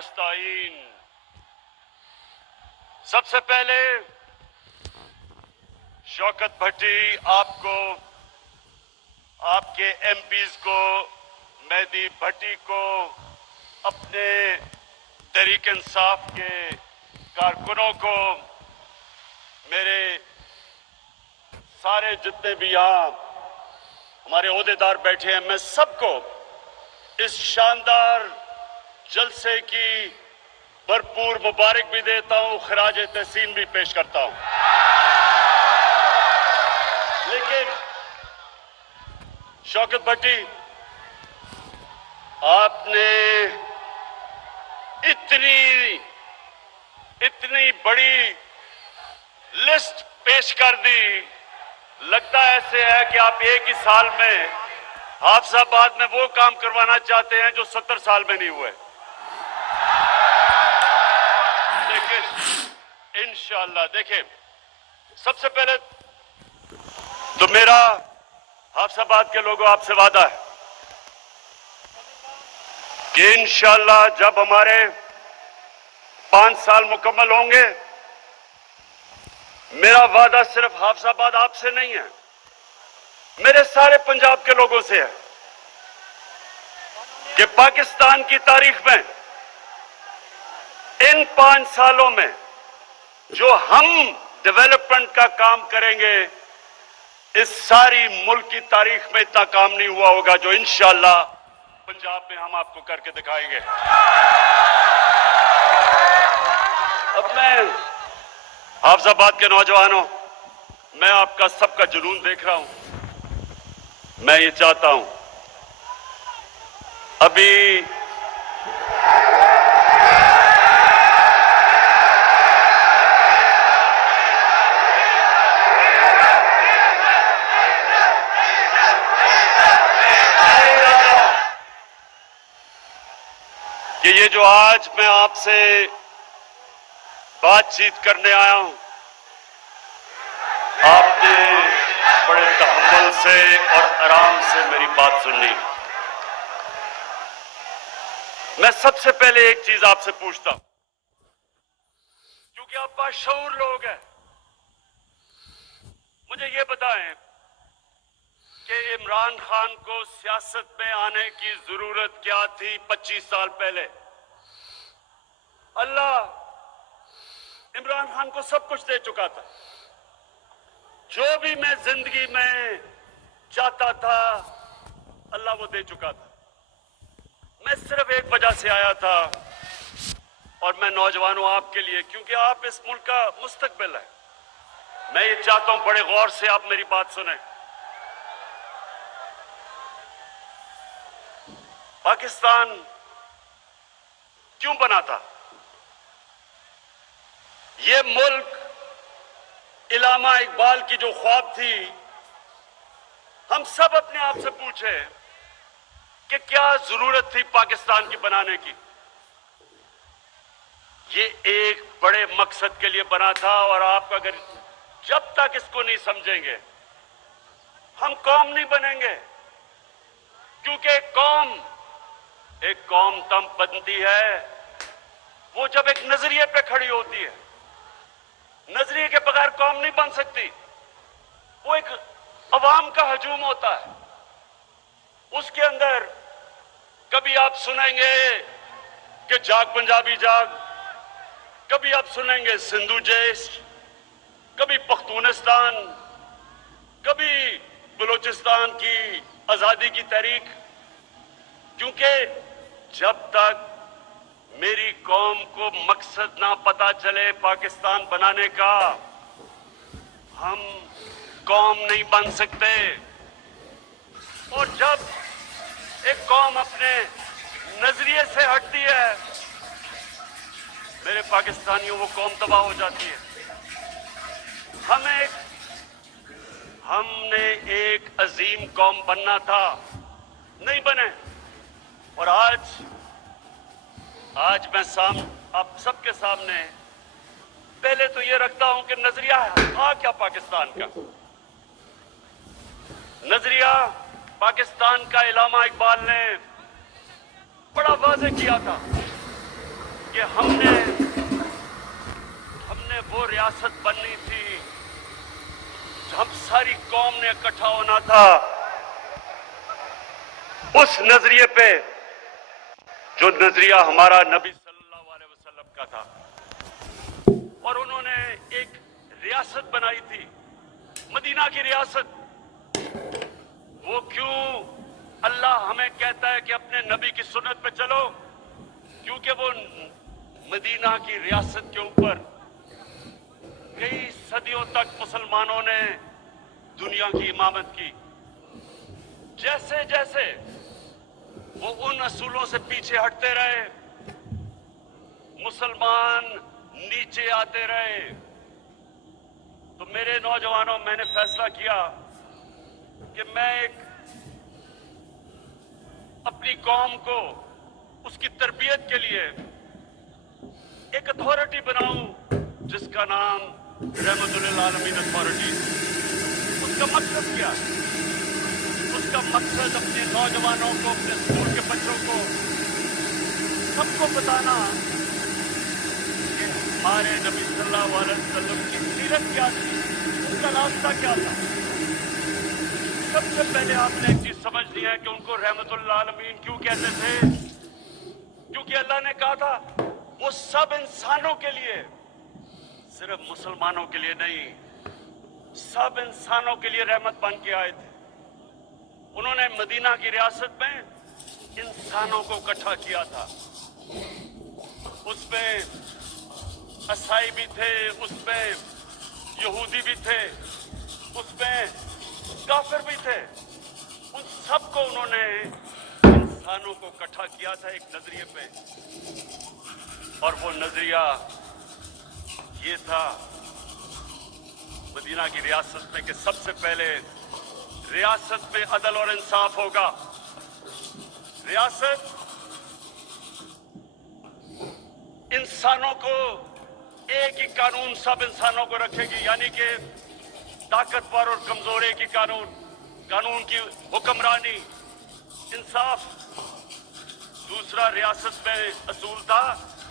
नस्ताईन। सबसे पहले शौकत भट्टी आपको, आपके एमपीज को, मेहदी भट्टी को, अपने तहरीक इंसाफ के कारकुनों को, मेरे सारे जितने भी यहाँ हमारे ओहदेदार बैठे हैं, मैं सबको इस शानदार जलसे की भरपूर मुबारक भी देता हूं, खराज तहसीन भी पेश करता हूं। लेकिन शौकत भट्टी, आपने इतनी बड़ी लिस्ट पेश कर दी, लगता ऐसे है कि आप एक ही साल में हाफिजाबाद में वो काम करवाना चाहते हैं जो 70 साल में नहीं हुए। लेकिन इंशाअल्लाह, देखिए, सबसे पहले तो मेरा हाफिजाबाद के लोगों आपसे वादा है कि इंशाअल्लाह जब हमारे 5 साल मुकम्मल होंगे, मेरा वादा सिर्फ हाफिजाबाद आपसे नहीं है, मेरे सारे पंजाब के लोगों से है कि पाकिस्तान की तारीख में इन 5 सालों में जो हम डेवलपमेंट का काम करेंगे, इस सारी मुल्क की तारीख में इतना काम नहीं हुआ होगा जो इंशाअल्लाह पंजाब में हम आपको करके दिखाएंगे। अब मैं हाफिजाबाद के नौजवानों, मैं आपका सबका जुनून देख रहा हूं। मैं ये चाहता हूं, अभी कि ये जो आज मैं आपसे बातचीत करने आया हूं, आपने बड़े तहम्मुल से और आराम से मेरी बात सुननी। मैं सबसे पहले एक चीज आपसे पूछता हूं, क्योंकि आप बाशऊर लोग हैं, मुझे ये बताएं कि इमरान खान को सियासत में आने की जरूरत क्या थी 25 साल पहले? अल्लाह इमरान खान को सब कुछ दे चुका था, जो भी मैं जिंदगी में चाहता था अल्लाह वो दे चुका था। मैं सिर्फ एक वजह से आया था, और मैं नौजवानों आपके लिए, क्योंकि आप इस मुल्क का मुस्तकबिल है, मैं ये चाहता हूं बड़े गौर से आप मेरी बात सुने। पाकिस्तान क्यों बना था? ये मुल्क इल्लामा इकबाल की जो ख्वाब थी, हम सब अपने आप से पूछे कि क्या जरूरत थी पाकिस्तान की बनाने की? ये एक बड़े मकसद के लिए बना था, और आप अगर जब तक इसको नहीं समझेंगे, हम कौम नहीं बनेंगे। क्योंकि एक कौम तब बनती है वो जब एक नजरिए पे खड़ी होती है। नजरिए के बगैर कौम नहीं बन सकती। वो एक अवाम का हजूम होता है, उसके अंदर कभी आप सुनेंगे कि जाग पंजाबी जाग, कभी आप सुनेंगे सिंधु जैश, कभी पख्तूनिस्तान, कभी बलूचिस्तान की आजादी की तहरीक। क्योंकि जब तक मेरी कौम को मकसद ना पता चले पाकिस्तान बनाने का, हम कौम नहीं बन सकते। और जब एक कौम अपने नजरिए से हटती है, मेरे पाकिस्तानियों, वो कौम तबाह हो जाती है। हमने एक अजीम कौम बनना था, नहीं बने। और आज मैं आप सबके सामने पहले तो ये रखता हूं कि नजरिया था क्या पाकिस्तान का? नजरिया पाकिस्तान का इल्लामा इकबाल ने बड़ा वाज़ेह किया था کہ ہم نے وہ ریاست بننی تھی، ہم ساری قوم نے اکٹھا ہونا تھا اس نظریے پہ جو نظریہ ہمارا نبی صلی اللہ علیہ وسلم کا تھا، اور انہوں نے ایک ریاست بنائی تھی، مدینہ کی ریاست۔ وہ کیوں اللہ ہمیں کہتا ہے کہ اپنے نبی کی سنت پہ چلو؟ کیونکہ وہ مدینہ کی ریاست کے اوپر کئی صدیوں تک مسلمانوں نے دنیا کی امامت کی۔ جیسے جیسے وہ ان اصولوں سے پیچھے ہٹتے رہے، مسلمان نیچے آتے رہے۔ تو میرے نوجوانوں، میں نے فیصلہ کیا کہ میں اپنی قوم کو اس کی تربیت کے لیے ایک اتھارٹی بناؤں جس کا نام رحمت للعالمین اتھارٹی۔ اس کا مقصد کیا؟ اس کا مقصد اپنے نوجوانوں کو، اپنے اسکول کے بچوں کو، سب کو بتانا کہ ہمارے نبی صلی اللہ علیہ وسلم کی سیرت کیا تھی، ان کا راستہ کیا تھا۔ سب سے پہلے آپ نے ایک چیز سمجھنی ہے کہ ان کو رحمت للعالمین کیوں کہتے تھے؟ کیونکہ اللہ نے کہا تھا وہ سب انسانوں کے لیے، صرف مسلمانوں کے لیے نہیں، سب انسانوں کے لیے رحمت بن کے آئے تھے۔ انہوں نے مدینہ کی ریاست میں انسانوں کو اکٹھا کیا تھا۔ اس میں عیسائی بھی تھے، اس میں یہودی بھی تھے، اس میں کافر بھی تھے۔ ان سب کو انہوں نے انسانوں کو اکٹھا کیا تھا ایک نظریے پہ، اور وہ نظریہ یہ تھا مدینہ کی ریاست میں کہ سب سے پہلے ریاست میں عدل اور انصاف ہوگا۔ ریاست انسانوں کو ایک ہی قانون سب انسانوں کو رکھے گی، یعنی کہ طاقتور اور کمزور ایک ہی قانون کی حکمرانی، انصاف۔ دوسرا ریاست میں اصول تھا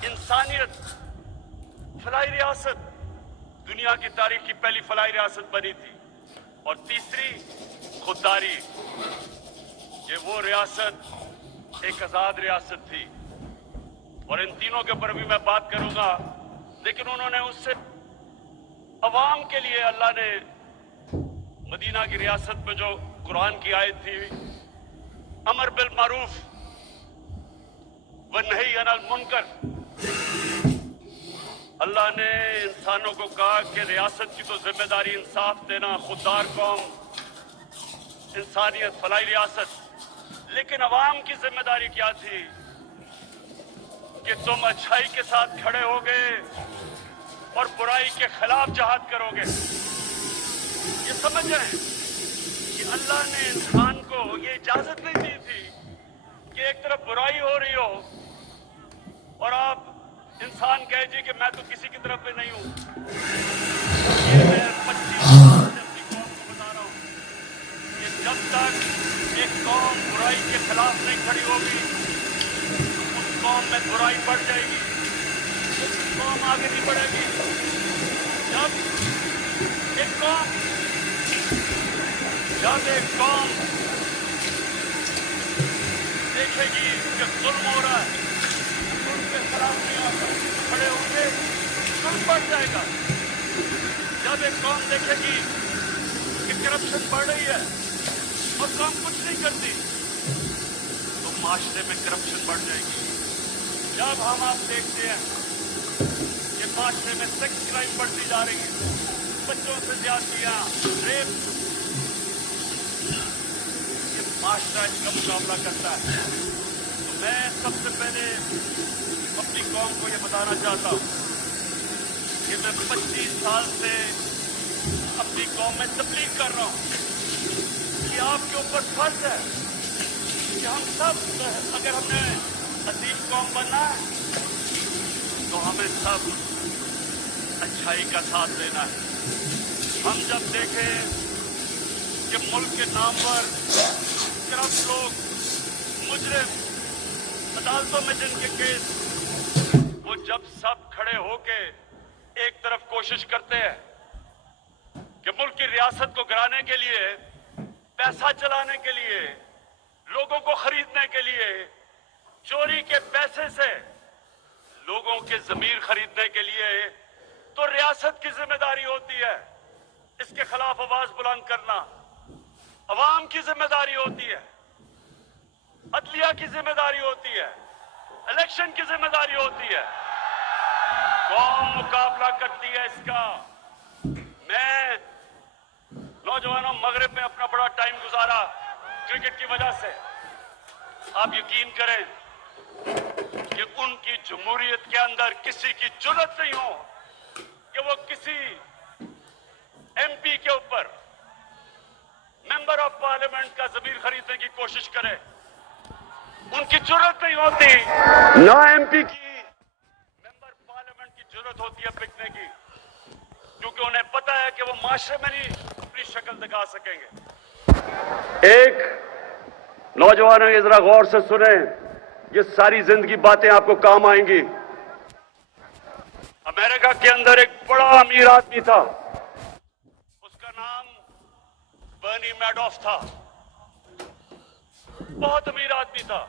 انسانیت، فلاحی ریاست، دنیا کی تاریخ کی پہلی فلاحی ریاست بنی تھی۔ اور تیسری خودداری، کہ وہ ریاست ایک آزاد ریاست تھی۔ اور ان تینوں کے اوپر بھی میں بات کروں گا، لیکن انہوں نے اس سے عوام کے لیے اللہ نے مدینہ کی ریاست میں جو قرآن کی آیت تھی، امر بالمعروف والنہی عن المنکر، اللہ نے انسانوں کو کہا کہ ریاست کی تو ذمہ داری انصاف دینا، خوددار قوم، انسانیت، فلاحی ریاست، لیکن عوام کی ذمہ داری کیا تھی؟ کہ تم اچھائی کے ساتھ کھڑے ہوگے اور برائی کے خلاف جہاد کرو گے۔ یہ سمجھ جائیں کہ اللہ نے انسان کو یہ اجازت نہیں دی تھی کہ ایک طرف برائی ہو رہی ہو اور آپ انسان کہے جی کہ میں تو کسی کی طرف پہ نہیں ہوں۔ یہ میں 25 سال سے اپنی قوم کو بتا رہا ہوں کہ جب تک ایک قوم برائی کے خلاف نہیں کھڑی ہوگی، اس قوم میں برائی بڑھ جائے گی، اس قوم آگے نہیں بڑھے گی۔ جب ایک قوم دیکھے گی کہ ظلم ہو رہا ہے، ظلم کے خلاف نہیں کھڑے ہوں گے، ظلم بڑھ جائے گا۔ جب ایک قوم دیکھے گی کہ کرپشن بڑھ رہی ہے اور قوم کچھ نہیں کرتی، تو معاشرے میں کرپشن بڑھ جائے گی۔ جب ہم آپ دیکھتے ہیں کہ معاشرے میں سیکس کرائم بڑھتی جا رہی ہے، بچوں سے زیادتیاں، ریپ، یہ معاشرہ اس کا مقابلہ کرتا ہے۔ تو میں سب سے پہلے اپنی قوم کو یہ بتانا چاہتا ہوں کہ میں 25 سال سے اپنی قوم میں تبلیغ کر رہا ہوں کہ آپ کے اوپر فرض ہے کہ ہم سب، اگر ہم نے عظیم قوم بننا ہے تو ہمیں سب اچھائی کا ساتھ دینا ہے۔ ہم جب دیکھیں کہ ملک کے نام پر کرپٹ لوگ، مجرم، عدالتوں میں جن کے کیس वो जब सब खड़े होके एक तरफ कोशिश करते हैं कि मुल्क की रियासत को गिराने के लिए, पैसा चलाने के लिए, लोगों को खरीदने के लिए, चोरी के पैसे से लोगों के जमीर खरीदने के लिए, तो रियासत की जिम्मेदारी होती है इसके खिलाफ आवाज बुलंद करना, अवाम की जिम्मेदारी होती है, अदलिया की जिम्मेदारी होती है, इलेक्शन की जिम्मेदारी होती है। कौम मुकाबला करती है इसका। मैं नौजवानों मगरिब में अपना बड़ा टाइम गुजारा क्रिकेट की वजह से। आप यकीन करें कि उनकी जमहूरियत के अंदर किसी की जुर्रत नहीं हो कि वो किसी एमपी के ऊपर, मेंबर ऑफ पार्लियामेंट का जमीर खरीदने की कोशिश करे। उनकी जरूरत नहीं होती, ना एमपी की, मेंबर पार्लियामेंट की जरूरत होती है बिकने की, क्योंकि उन्हें पता है कि वो माशरे में नहीं अपनी शक्ल दिखा सकेंगे। एक नौजवानों ये जरा गौर से सुने, ये सारी जिंदगी बातें आपको काम आएंगी। अमेरिका के अंदर एक बड़ा अमीर आदमी था, उसका नाम बर्नी मैडॉफ था। बहुत अमीर आदमी था,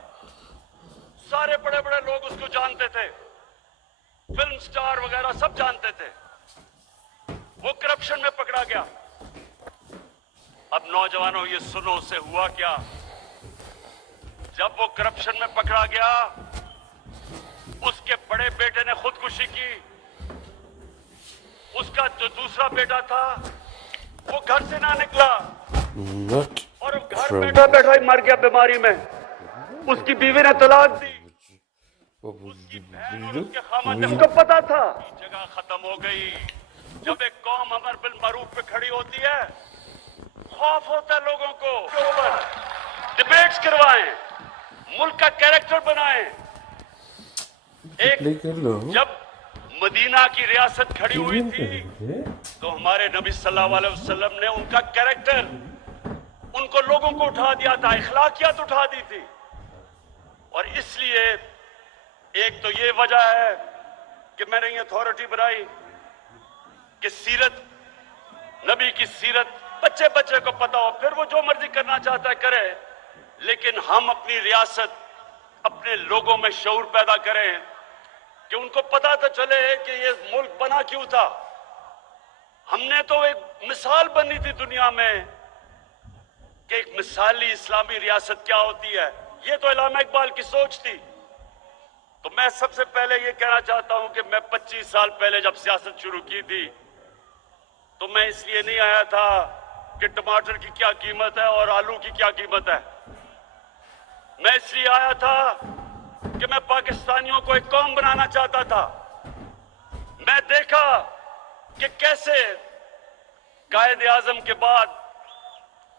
सारे बड़े बड़े लोग उसको जानते थे, फिल्म स्टार वगैरह सब जानते थे। वो करप्शन में पकड़ा गया। अब नौजवानों ये सुनो, उसे हुआ क्या? जब वो करप्शन में पकड़ा गया, उसके बड़े बेटे ने खुदकुशी की। उसका जो दूसरा बेटा था वो घर से ना निकला और घर बैठा बैठा ही मर गया बीमारी में। उसकी बीवी ने तलाक दी। उसकी बहन और उसके खामद ने, उसको पता था जगह खत्म हो गई। जब एक कौम अमर बिल मरूफ पे खड़ी होती है, खौफ होता है लोगों को ऊपर। डिबेट्स करवाएं, मुल्क का कैरेक्टर बनाएं। एक जब मदीना की रियासत खड़ी हुई थी तो हमारे नबी सल्लल्लाहु अलैहि वसल्लम ने उनका कैरेक्टर, उनको लोगों को उठा दिया था, इखलाकियात उठा दी थी। और इसलिए एक तो ये वजह है कि मैंने ये अथॉरिटी बनाई कि सीरत, नबी की सीरत बच्चे बच्चे को पता हो, फिर वो जो मर्जी करना चाहता है करे, लेकिन हम अपनी रियासत, अपने लोगों में शऊर पैदा करें कि उनको पता तो चले कि ये मुल्क बना क्यों था। हमने तो एक मिसाल बनी थी दुनिया में कि एक मिसाली इस्लामी रियासत क्या होती है। ये तो इलामा इकबाल की सोच थी। तो मैं सबसे पहले ये कहना चाहता हूं कि मैं 25 साल पहले जब सियासत शुरू की थी तो मैं इसलिए नहीं आया था कि टमाटर की क्या कीमत है और आलू की क्या कीमत है। मैं इसलिए आया था कि मैं पाकिस्तानियों को एक कौम बनाना चाहता था। मैं देखा कि कैसे कायद आजम के बाद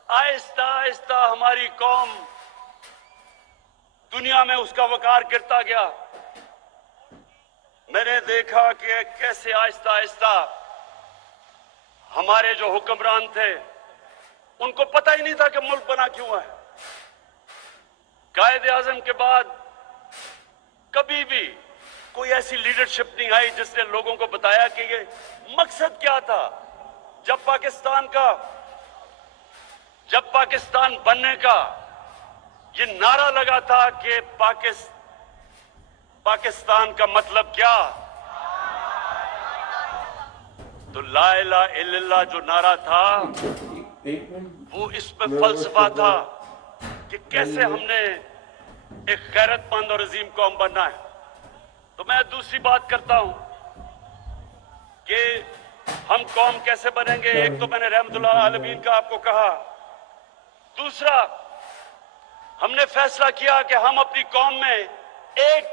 आहिस्ता आहिस्ता हमारी कौम दुनिया में उसका वकार गिरता गया। मैंने देखा कि कैसे आहिस्ता आहिस्ता हमारे जो हुक्मरान थे उनको पता ही नहीं था कि मुल्क बना क्यों है। कायद आजम के बाद कभी भी कोई ऐसी लीडरशिप नहीं आई जिसने लोगों को बताया कि ये मकसद क्या था। जब पाकिस्तान बनने का ये नारा लगा था कि पाकिस्तान का मतलब क्या, तो ला इलाहा इल्लल्लाह जो नारा था वो इसमें फलसफा था कि कैसे हमने एक गैरतमंद और अजीम कौम बनना है। तो मैं दूसरी बात करता हूं कि हम कौम कैसे बनेंगे। एक तो मैंने रहमतुल्लाह आलमीन का आपको कहा, दूसरा हमने फैसला किया कि हम अपनी कौम में एक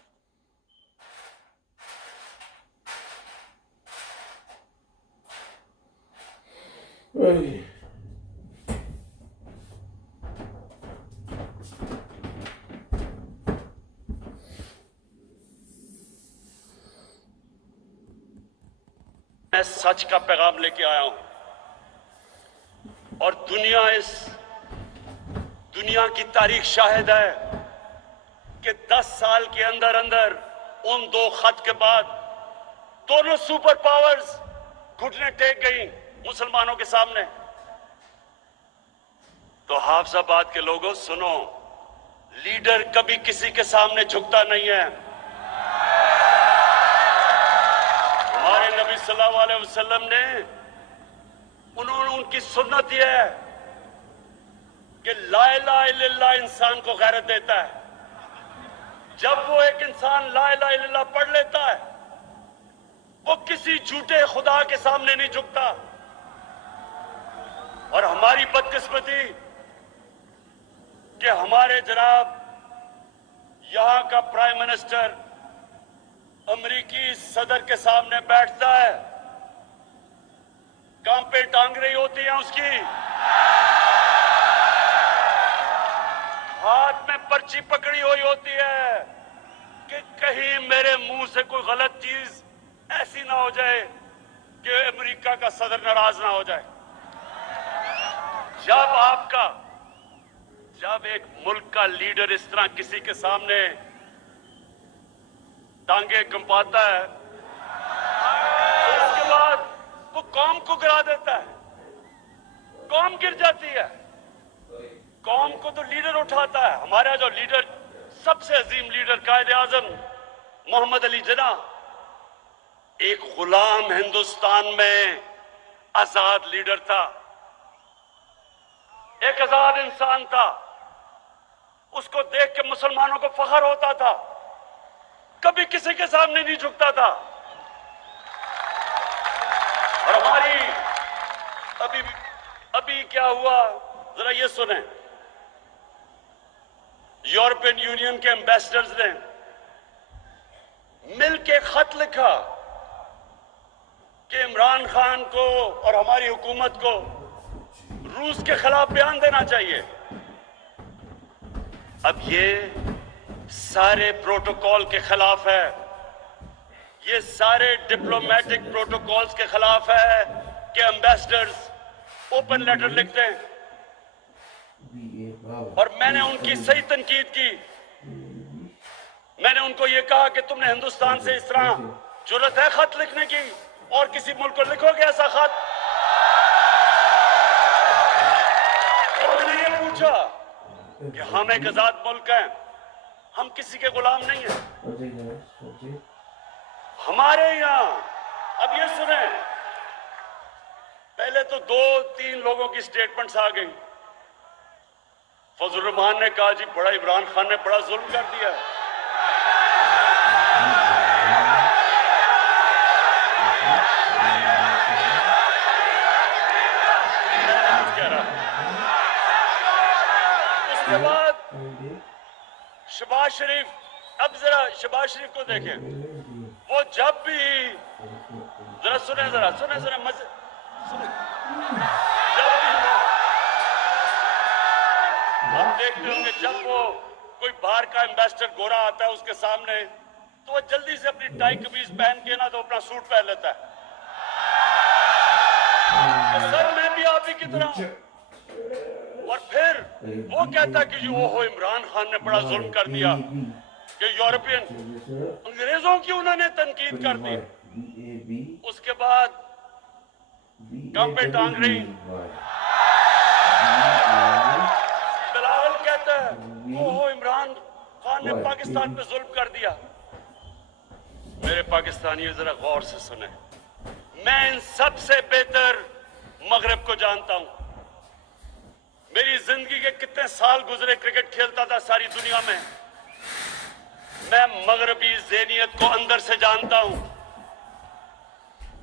मैं सच का पैगाम लेके आया हूं और दुनिया की तारीख शाहिद है कि 10 साल के अंदर अंदर उन 2 खत के बाद दोनों सुपर पावर्स घुटने टेक गई मुसलमानों के सामने। तो हाफिजाबाद के लोगों सुनो, लीडर कभी किसी के सामने झुकता नहीं है। हमारे नबी सल्लल्लाहु अलैहि वसल्लम ने उन्होंने उनकी सुन्नत यह है कि ला इलाहा इल्लल्लाह इंसान को गैरत देता है। जब वो एक इंसान ला इलाहा इल्लल्लाह पढ़ लेता है, वो किसी झूठे खुदा के सामने नहीं झुकता। और हमारी बदकिस्मती कि हमारे जनाब यहां का प्राइम मिनिस्टर अमेरिकी सदर के सामने बैठता है, काम पे टांग रही होती है उसकी, हाथ में पर्ची पकड़ी हुई होती है कि कहीं मेरे मुंह से कोई गलत चीज ऐसी ना हो जाए कि अमेरिका का सदर नाराज ना हो जाए। जब एक मुल्क का लीडर इस तरह किसी के सामने टांगे कंपाता है, तो उसके बाद वो कौम को गिरा देता है, कौम गिर जाती है। कौम को तो लीडर उठाता है। हमारा जो लीडर, सबसे अजीम लीडर कायदे आजम मोहम्मद अली जिन्ना, एक गुलाम हिंदुस्तान में आजाद लीडर था, एक आजाद इंसान था। उसको देख के मुसलमानों को फख्र होता था, कभी किसी के सामने नहीं झुकता था। और हमारी अभी क्या हुआ जरा ये सुने। यूरोपियन यूनियन के एम्बेसडर्स ने मिल के खत लिखा कि इमरान खान को और हमारी हुकूमत को रूस के खिलाफ बयान देना चाहिए। अब ये सारे प्रोटोकॉल के खिलाफ है, ये सारे डिप्लोमेटिक प्रोटोकॉल्स के खिलाफ है कि एम्बेसडर्स ओपन लेटर लिखते हैं। और मैंने उनकी सही तनकीद की। मैंने उनको ये कहा कि तुमने हिंदुस्तान से इस तरह जुर्रत है खत लिखने की, और किसी मुल्क को लिखोगे ऐसा खत? और मैंने ये पूछा कि हम एक आजाद मुल्क हैं, हम किसी के गुलाम नहीं हैं। हमारे यहां अब ये सुने, पहले तो 2-3 लोगों की स्टेटमेंट्स आ गई। फजल रहमान ने कहा जी बड़ा इमरान खान ने बड़ा जुल्म कर दिया। उसके बाद शहबाज शरीफ, अब जरा शहबाज शरीफ को देखें, वो जब भी जरा सुने मजे सुने, जब भी आप देखते होंगे जब वो कोई बाहर का एम्बेसडर गोरा आता है उसके सामने, तो वो जल्दी से अपनी टाई कमीज पहन के ना तो अपना सूट पहन लेता है। तो सर मैं भी आप ही की तरह। और फिर वो कहता कि वो हो इमरान खान ने बड़ा जुल्म कर दिया कि यूरोपियन अंग्रेजों की उन्होंने तनकीद कर दी। उसके बाद कम पे टांग रही। बिलावल कहता है वो हो इमरान खान ने पाकिस्तान पे जुल्म कर दिया। मेरे पाकिस्तानियों जरा गौर से सुने, मैं इन सबसे बेहतर मगरब को जानता हूं। मेरी जिंदगी के कितने साल गुजरे, क्रिकेट खेलता था सारी दुनिया में। मैं मगरबी ज़हनियत को अंदर से जानता हूं।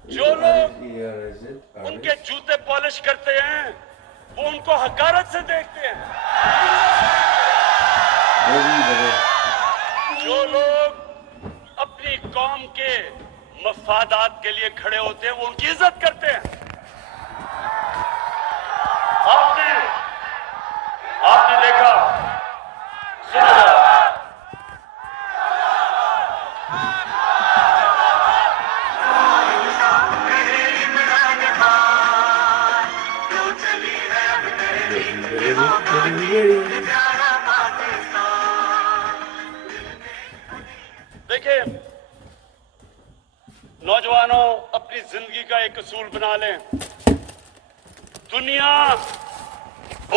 जो लोग उनके जूते पॉलिश करते हैं वो उनको हकारत से देखते हैं। जो लोग अपनी कौम के मफादात के लिए खड़े होते हैं वो उनकी इज्जत करते हैं। आपने देखा, सुनो देखिए, नौजवानों, अपनी जिंदगी का एक असूल बना लें। दुनिया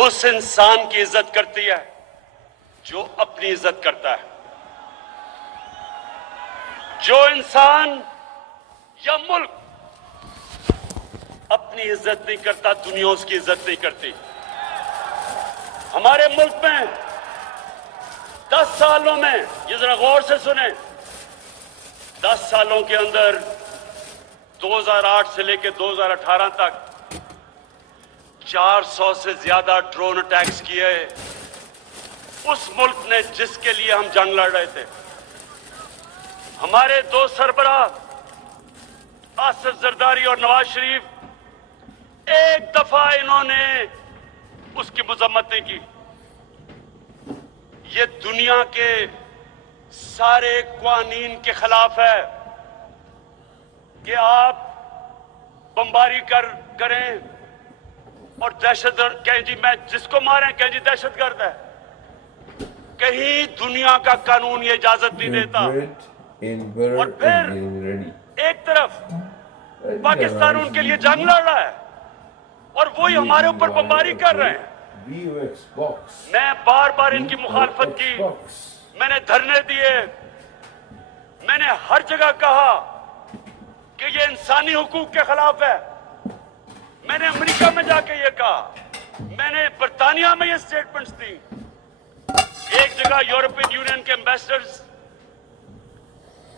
उस इंसान की इज्जत करती है जो अपनी इज्जत करता है। जो इंसान या मुल्क अपनी इज्जत नहीं करता, दुनिया उसकी इज्जत नहीं करती। हमारे मुल्क में 10 सालों में, ये जरा गौर से सुने, 10 सालों के अंदर 2008 से लेकर 2018 तक 400 से ज्यादा ड्रोन अटैक्स किए उस मुल्क ने जिसके लिए हम जंग लड़ रहे थे। हमारे दो सरबराह आसिफ जरदारी और नवाज शरीफ, एक दफा इन्होंने उसकी मजम्मत नहीं की। ये दुनिया के सारे कानून के खिलाफ है कि आप बमबारी करें और दहशतगर्द कहें जी मैं जिसको मारें कहें जी दहशतगर्द है। कहीं दुनिया का कानून ये इजाजत नहीं देता। और फिर एक तरफ पाकिस्तान उनके लिए जंग लड़ रहा है और वही हमारे ऊपर बमबारी कर रहे हैं। मैं बार बार इनकी मुखालफत की, मैंने धरने दिए, मैंने हर जगह कहा कि ये इंसानी हुकूक के खिलाफ है। मैंने अमेरिका में जाके ये कहा, मैंने बर्तानिया में ये स्टेटमेंट्स दी। एक जगह यूरोपियन यूनियन के एम्बेसडर्स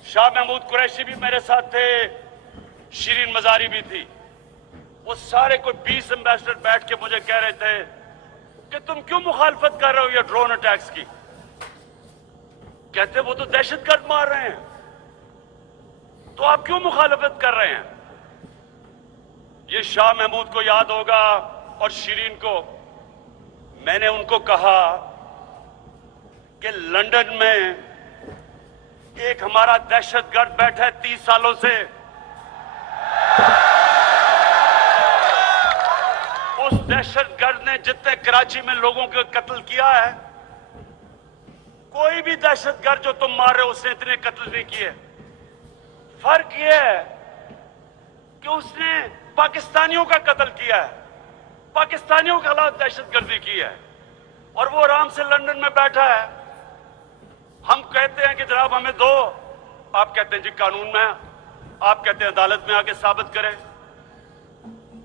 शाह महमूद कुरैशी भी मेरे साथ थे, शिरीन मजारी भी थी। वो सारे कोई 20 एम्बेसडर बैठ के मुझे कह रहे थे कि तुम क्यों मुखालफत कर रहे हो ये ड्रोन अटैक्स की। कहते वो तो दहशतगर्द मार रहे हैं, तो आप क्यों मुखालफत कर रहे हैं। ये शाह महमूद को याद होगा और शिरीन को। मैंने उनको कहा कि लंदन में एक हमारा दहशतगर्द बैठा है 30 सालों से। उस दहशतगर्द ने जितने कराची में लोगों को कत्ल किया है, कोई भी दहशतगर्द जो तुम मार रहे हो उसने इतने कत्ल नहीं किए। फर्क यह है कि उसने पाकिस्तानियों का कत्ल किया है, पाकिस्तानियों के खिलाफ दहशतगर्दी की है, और वो आराम से लंदन में बैठा है। हम कहते हैं कि जनाब हमें दो, आप कहते हैं जी कानून में, आप कहते हैं अदालत में आके साबित करें।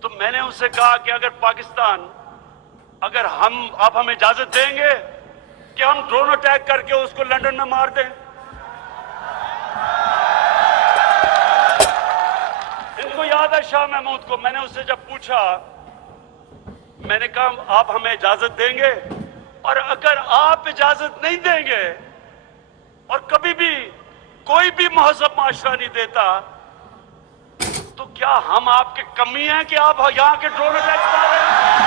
तो मैंने उससे कहा कि अगर पाकिस्तान, अगर आप हमें इजाजत देंगे कि हम ड्रोन अटैक करके उसको लंदन में मार दें। इनको याद है शाह महमूद को। मैंने उससे जब पूछा, मैंने कहा आप हमें इजाजत देंगे, और अगर आप इजाजत नहीं देंगे और कभी भी कोई भी महजब माशरा नहीं देता, तो क्या हम आपके कमी हैं कि आप यहां के ड्रोन अटैक कर रहे हैं।